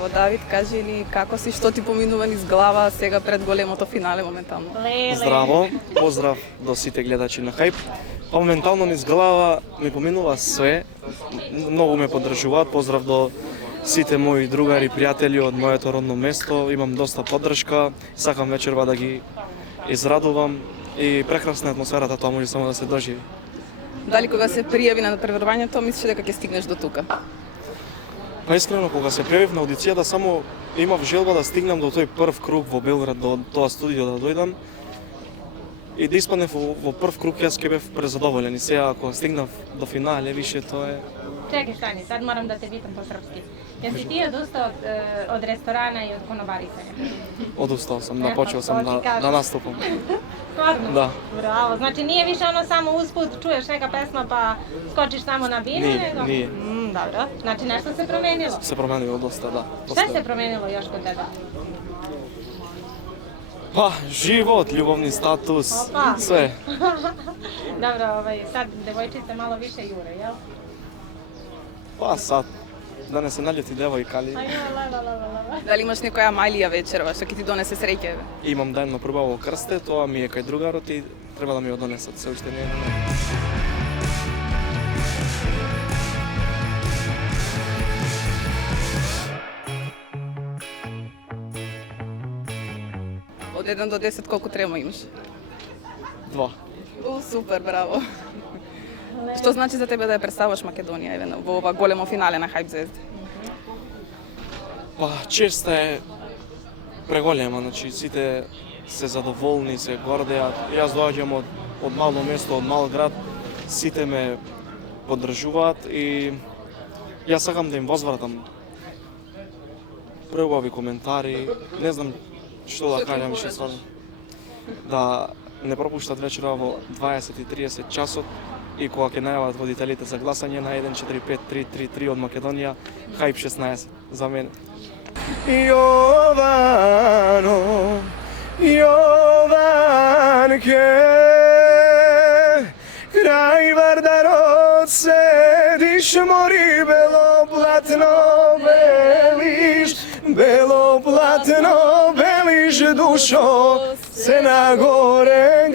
Браво, Давид, кажи ни како си, што ти поминува низ глава сега пред големото финале моментално? Здраво, поздрав до сите гледачи на Хајп. Моментално низ глава ми поминува све, многу ме поддржуваат, поздрав до сите мои другари, пријатели од моето родно место, имам доста поддршка, сакам вечерва да ги израдувам и прекрасна атмосферата тоа може само да се доживи. Дали кога се пријави на преврвањето, мислиш дека ќе стигнеш до тука? Па искрено, кога се пријавив на аудицијата, само имав желба да стигнам до тој прв круг во Белград, до тоа студио да дојдам и да испаднев во прв круг, јас ќе бев презадоволен. И сега, ако стигнав до финале, више тоа е... Чекай, стани, сад морам да те питам по српски. Јас си ти одустao од ресторана и од конобарица? Одустал сам, да почел сам да наступам. Стварно? Да. Браво, значи nije više ono samo usput čuješ neka pesma pa skočiš samo na binu, nego? Nije. Dobro, znači nešto se promenilo? Se promenilo dosta, da. Šta se promenilo još kod tebe? Pa, život, ljubavni status, Opa. sve. Dobro, sad devojčice malo više jure, jel? Pa sad, da ne se naljuti devojka, ali Дали имаш некоја мајлија вечерва што ќе ти донесе среќа? imam da jedno probavo krste, тоа mi je kaj drugarot i treba da mi je donesat, se ušte nije. Од 1 до 10 колку трема имаш? 2. Супер, браво. Што значи за тебе да ја представаш Македонија во ова големо финале на Хајп Звезди? Pa česta je pregoljema, znači site se zadovoljni, se гордеат. Јас доаѓам од мало место, од мал град, сите ме поддржуваат и јас сакам да им возвратам преубави коментари, не знам што да кажам више сега. Да не пропуштат вечера во 20:30 часот и кога ќе најават водителите за гласање на 145-333 од Македонија, Хајп 16 за мене. Jovano, Jovanke, kraj Vardarod sediš, mori belo platno beliš, dušo se na gore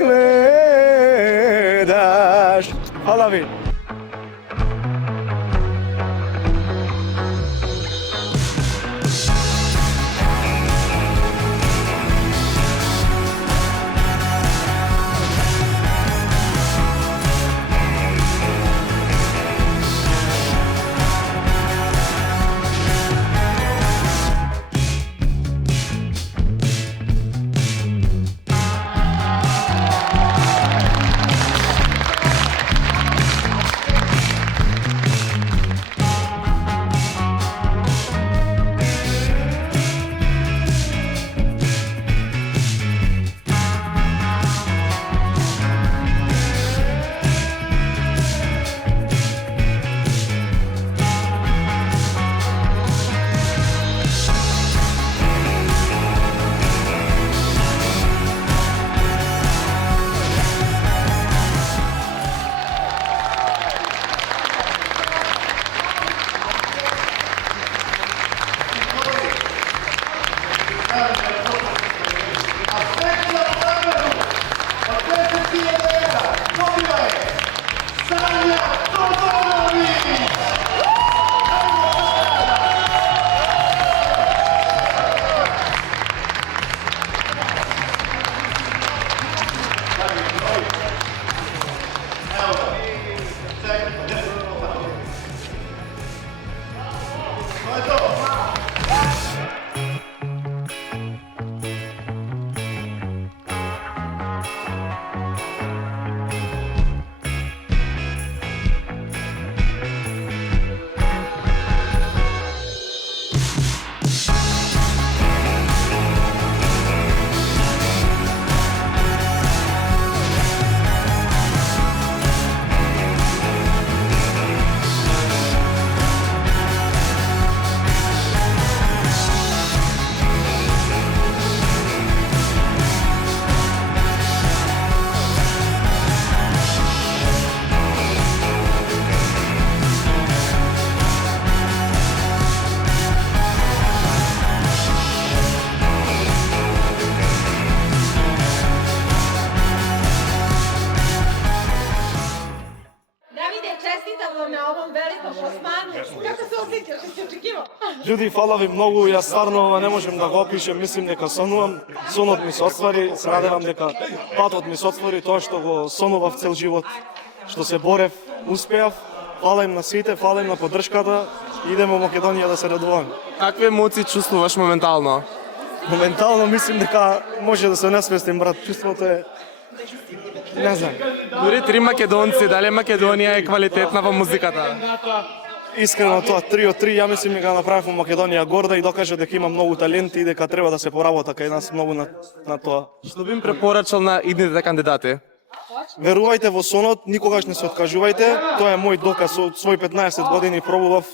gledaš. Hvala vi. Људи, фала ви многу, јас стварно не можем да го опишем, мислим дека сонувам, сонот ми се оствари, се надевам дека патот ми се оствари, тоа што го сонував цел живот, што се борев, успеав. Фала им на сите, фала им на поддршката, идеме во Македонија да се радуваме. Какви емоции чувствуваш моментално? Моментално мислим дека може да се насвестим, брат, чувството е... Не знам. Дури 3 македонци, дали Македонија е квалитетна во музиката? Искрено тоа 3 од 3, ја мислим дека направив во Македонија горда и докажа дека има многу таленти и дека треба да се поработа кај нас многу на тоа. Што би им препорачал на идните кандидати? Верувајте во сонот, никогаш не се откажувајте. Тоа е мој доказ, од свој 15 години пробував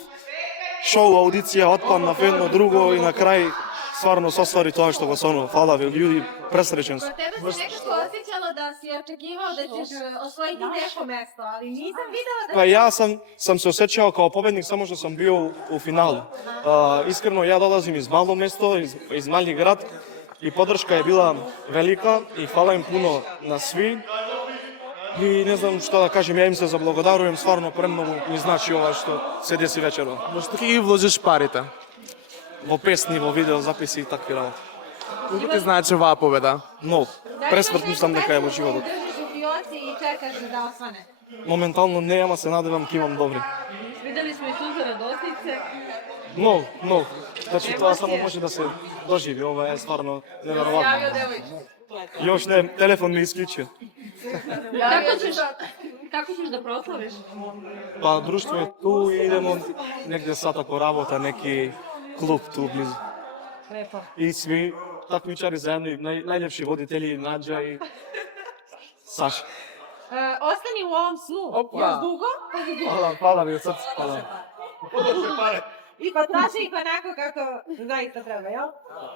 шоу, аудиција, отпаднав едно друго и на крај стварно се оствари тоа што го сонував. Фала ви, људи, пресречен сум. Тебе се некако осеќало да си очекивал да ćeš освоити неко место, али нисам видела да... Па ја сам се осеќал као победник само што сам био у финалу. Искрено ја долазим из мало место, из мали град и поддршка е била велика и фала им пуно на сви. И не знам што да кажем, ја им се заблагодарувам, стварно премногу ми значи ова што се деси вечерва. Во што ќе ги вложиш парите? Во песни, во видео записи и такви работи. Колку ти значи оваа победа? Но, пресмртно сам дека е во животот. Држиш у фионци и чекаш да осване. Моментално не, ама се надевам ке имам добри. Видели сме и суза радоснице. Многу. Значи тоа само може да се доживи, ова е стварно неверојатно. Још не, телефон ми исклучи. Како ćeš да прославиш? Па друштво е ту и идемо негде сата по работа, неки клуб ту близу. И сви такмичари заедно и најлепши водители Наđa и Саша. Остани у овом сну. Јас дуго? Фала ви од срце, фала. И потроши и онако како заиста треба, јел?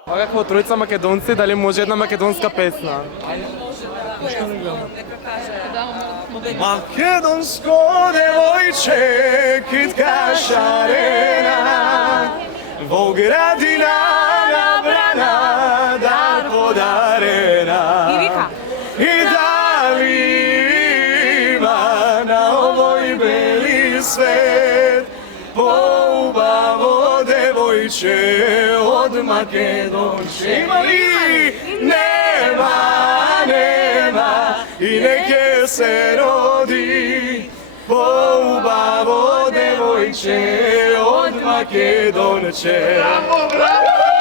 А како тројца македонци, дали може една македонска песна? Македонско девојче, китка шарена, во градина набрана, дар подарена. И дали има на овој бели свет, поубаво девојче од Македонче. Има ли? Нема, и неке се роди, поубаво девојче од Македонче. Браво, браво!